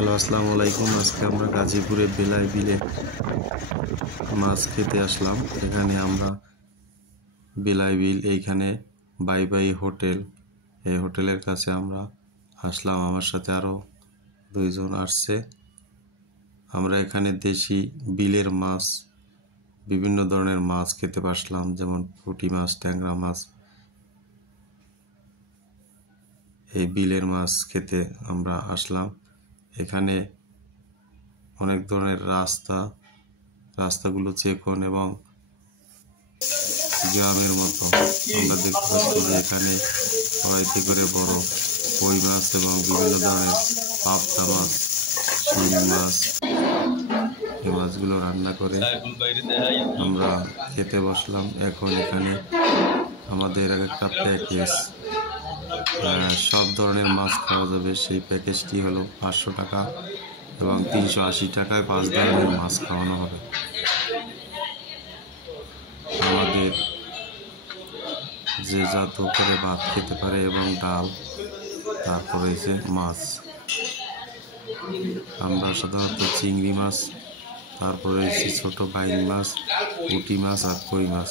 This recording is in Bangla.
হ্যালো, আসসালামু আলাইকুম। আজকে আমরা গাজীপুরে বেলায় বিলে মাছ খেতে আসলাম। এখানে আমরা বেলায় বিল, এইখানে বাই বাই হোটেল, এই হোটেলের কাছে আমরা আসলাম। আমার সাথে আরও দুইজন আসছে। আমরা এখানে দেশি বিলের মাছ, বিভিন্ন ধরনের মাছ খেতে পারলাম, যেমন পুঁটি মাছ, ট্যাংরা মাছ। এই বিলের মাছ খেতে আমরা আসলাম। এখানে অনেক ধরনের রাস্তাগুলো চেকন এবং গ্রামের মতো। আমরা দেখতে পাচ্ছি যে এখানে কড়াইতে করে বড় কই মাছ এবং বিভিন্ন ধরনের পাবদা মাছ, শিং মাছ, এই মাছগুলো রান্না করে আমরা খেতে বসলাম। এখন এখানে আমাদের একটা প্যাকেজ, সব ধরনের মাছ খাওয়া যাবে। সেই প্যাকেজটি হলো 500 টাকা এবং 380 টাকায় 5 ধরনের মাছ খাওয়ানো হবে। আমাদের যে যত করে ভাত খেতে পারে এবং ডাল, তারপরে যে মাছ, আমরা সাধারণত চিংড়ি মাছ, তারপরে ছোট বাইং মাছ, পুঁটি মাছ আর কই মাছ।